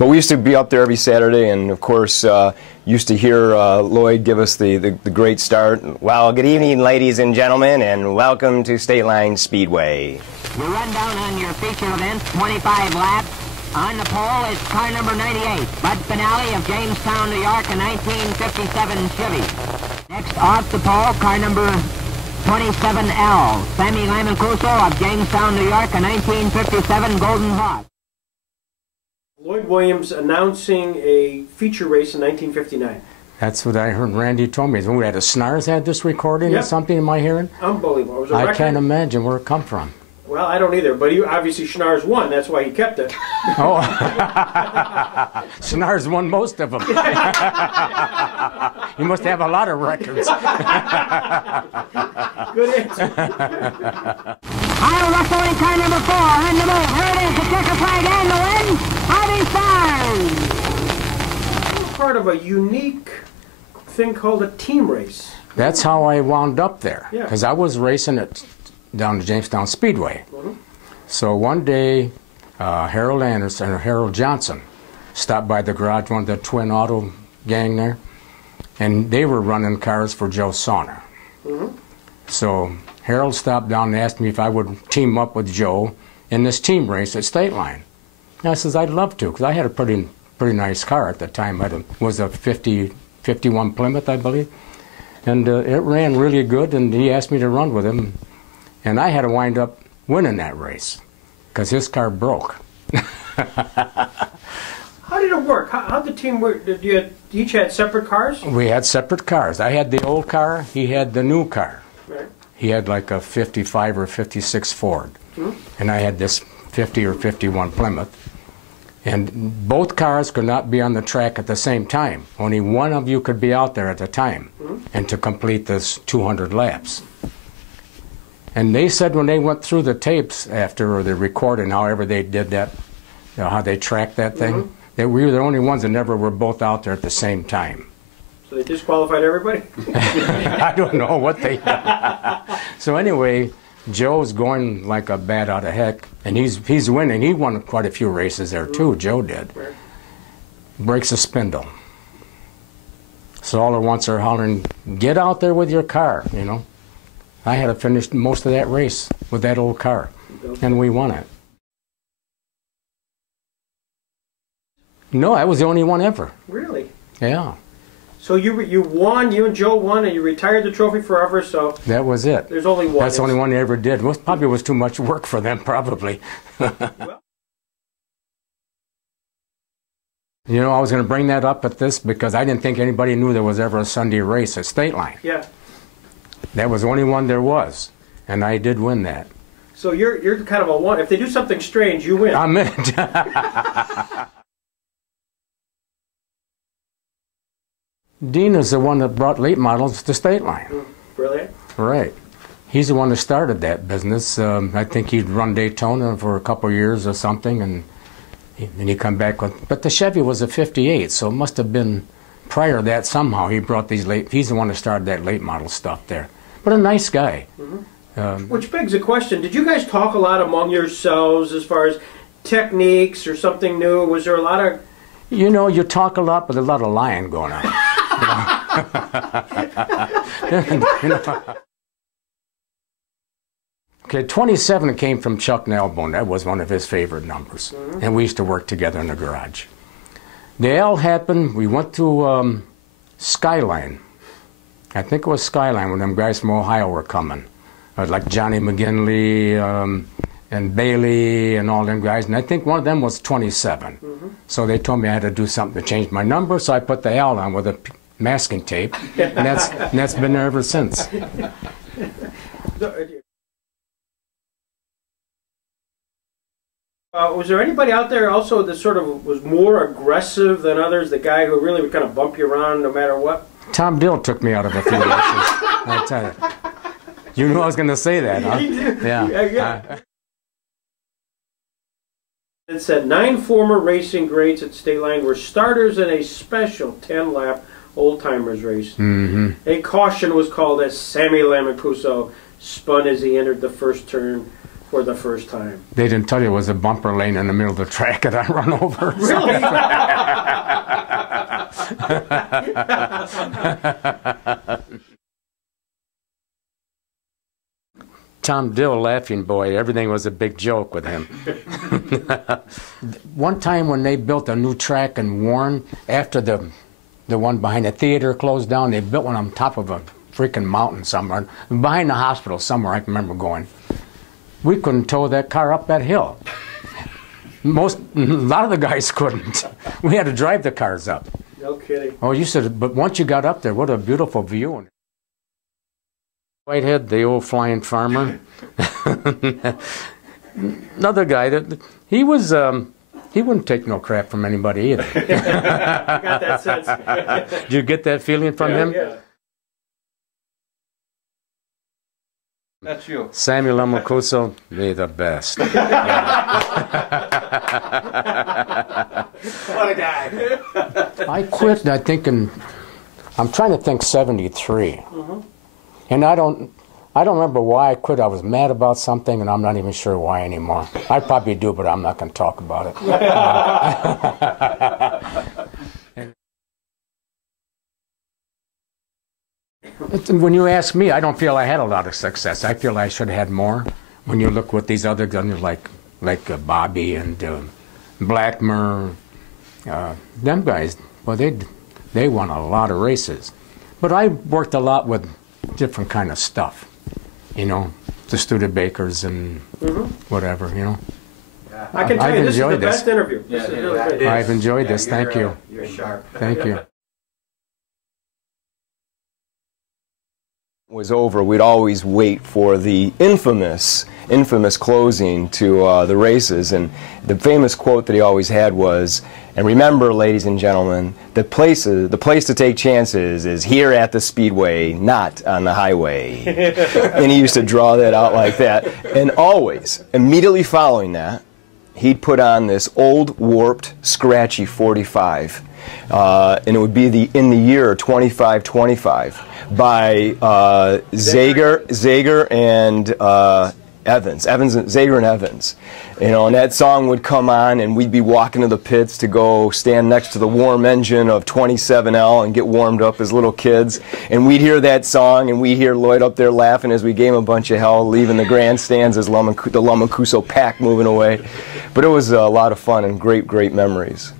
But we used to be up there every Saturday, and of course, used to hear Lloyd give us the great start. Well, good evening, ladies and gentlemen, and welcome to Stateline Speedway. We run down on your feature event, 25 laps. On the pole is car number 98, Bud Finale of Jamestown, New York, a 1957 Chevy. Next off the pole, car number 27L, Sammy LaMancuso of Jamestown, New York, a 1957 Golden Hawk. Lloyd Williams announcing a feature race in 1959. That's what I heard Randy told me. We had a Snars had this recording or something, am I hearing? Unbelievable. It was a I record. can't imagine where it come from. Well, I don't either, but he, obviously Schnars won. That's why he kept it. Oh, Schnars won most of them. He must have a lot of records. Good answer. Iowa Russell in car number 4 on the move. Here it is, the checker flag and the win. Harvey Stars. Part of a unique thing called a team race. That's how I wound up there, because I was racing it down to Jamestown Speedway. So one day, Harold Anderson or Harold Johnson stopped by the garage, one of the twin auto gang there, and they were running cars for Joe Sauner. So Harold stopped down and asked me if I would team up with Joe in this team race at Stateline. And I says I'd love to, because I had a pretty nice car at the time. It was a 51 Plymouth, I believe, and it ran really good. And he asked me to run with him. And I had to wind up winning that race because his car broke. How did it work? How did the team work? Did you each had separate cars? We had separate cars. I had the old car. He had the new car. Right. He had like a 55 or 56 Ford. And I had this 50 or 51 Plymouth. And both cars could not be on the track at the same time. Only one of you could be out there at a time and to complete this 200 laps. And they said when they went through the tapes after, or the recording, however they did that, you know, how they tracked that thing, that we were the only ones that never were both out there at the same time. So they disqualified everybody? I don't know what they... So anyway, Joe's going like a bat out of heck, and he's winning. He won quite a few races there too, Joe did. Right. Breaks a spindle. So all at once they're hollering, get out there with your car, you know. I had to finish most of that race with that old car, and we won it. No, I was the only one ever. Really? Yeah. So you won, you and Joe won, and you retired the trophy forever, so... That was it. There's only one. That's the only one they ever did. It probably was too much work for them, probably. Well, you know, I was going to bring that up at this because I didn't think anybody knew there was ever a Sunday race at Stateline. yeah. That was the only one there was, and I did win that. So you're kind of a one. If they do something strange, you win. I'm in. Dean is the one that brought late models to Stateline. Brilliant. Right. He's the one that started that business. I think he'd run Daytona for a couple of years or something, and he come back with... But the Chevy was a 58, so it must have been prior to that somehow. He brought these late... He's the one that started that late model stuff there. But a nice guy. Which begs the question, did you guys talk a lot among yourselves as far as techniques or something new? Was there a lot of... You know, you talk a lot, but there's a lot of lying going on. You know? Okay, 27 came from Chuck Nalbone. That was one of his favorite numbers. And we used to work together in the garage. The L happened, we went to Skyline. I think it was Skyline when them guys from Ohio were coming. Like Johnny McGinley and Bailey and all them guys. And I think one of them was 27. So they told me I had to do something to change my number, so I put the L on with a masking tape. And that's been there ever since. Was there anybody out there also that sort of was more aggressive than others? The guy who really would kind of bump you around no matter what? Tom Dill took me out of a few races. I tell you. You knew I was going to say that, huh? Yeah. It said 9 former racing greats at Stateline were starters in a special 10-lap old-timers race. A caution was called as Sammy LaMancuso spun as he entered the first turn. for the first time? They didn't tell you it was a bumper lane in the middle of the track that I run over. Really? Tom Dill, Laughing Boy, everything was a big joke with him. One time when they built a new track in Warren, after the one behind the theater closed down, they built one on top of a freaking mountain somewhere, behind the hospital somewhere. I can remember going. We couldn't tow that car up that hill. A lot of the guys couldn't. We had to drive the cars up. No kidding. Oh, you said, but once you got up there, what a beautiful view. Whitehead, the old flying farmer. Another guy that he was. He wouldn't take no crap from anybody either. I got that sense. Did you get that feeling from him? Yeah. That's you. Sammy LaMancuso, they're the best. What a guy. I quit, I think, I'm trying to think 73. And I don't remember why I quit. I was mad about something, and I'm not even sure why anymore. I probably do, but I'm not going to talk about it. When you ask me, I don't feel I had a lot of success. I feel I should have had more. When you look with these other guns like Bobby and Blackmer, them guys, well, they won a lot of races. But I worked a lot with different kind of stuff, you know, the Studebakers and whatever, you know. I can tell you, this is the this. best interview. This is really good. I've enjoyed this. Thank you. You're sharp. Thank you. Was over, we'd always wait for the infamous closing to the races, and the famous quote that he always had was, and remember, ladies and gentlemen, the place to take chances is here at the Speedway, not on the highway. And he used to draw that out like that, and always, immediately following that, he'd put on this old, warped, scratchy 45, and it would be in the year 2525 by Zager and Zager and Evans. You know, and that song would come on, and we'd be walking to the pits to go stand next to the warm engine of 27L and get warmed up as little kids. And we'd hear that song, and we'd hear Lloyd up there laughing as we gave him a bunch of hell, leaving the grandstands as the LaMancuso pack moving away. But it was a lot of fun and great, great memories.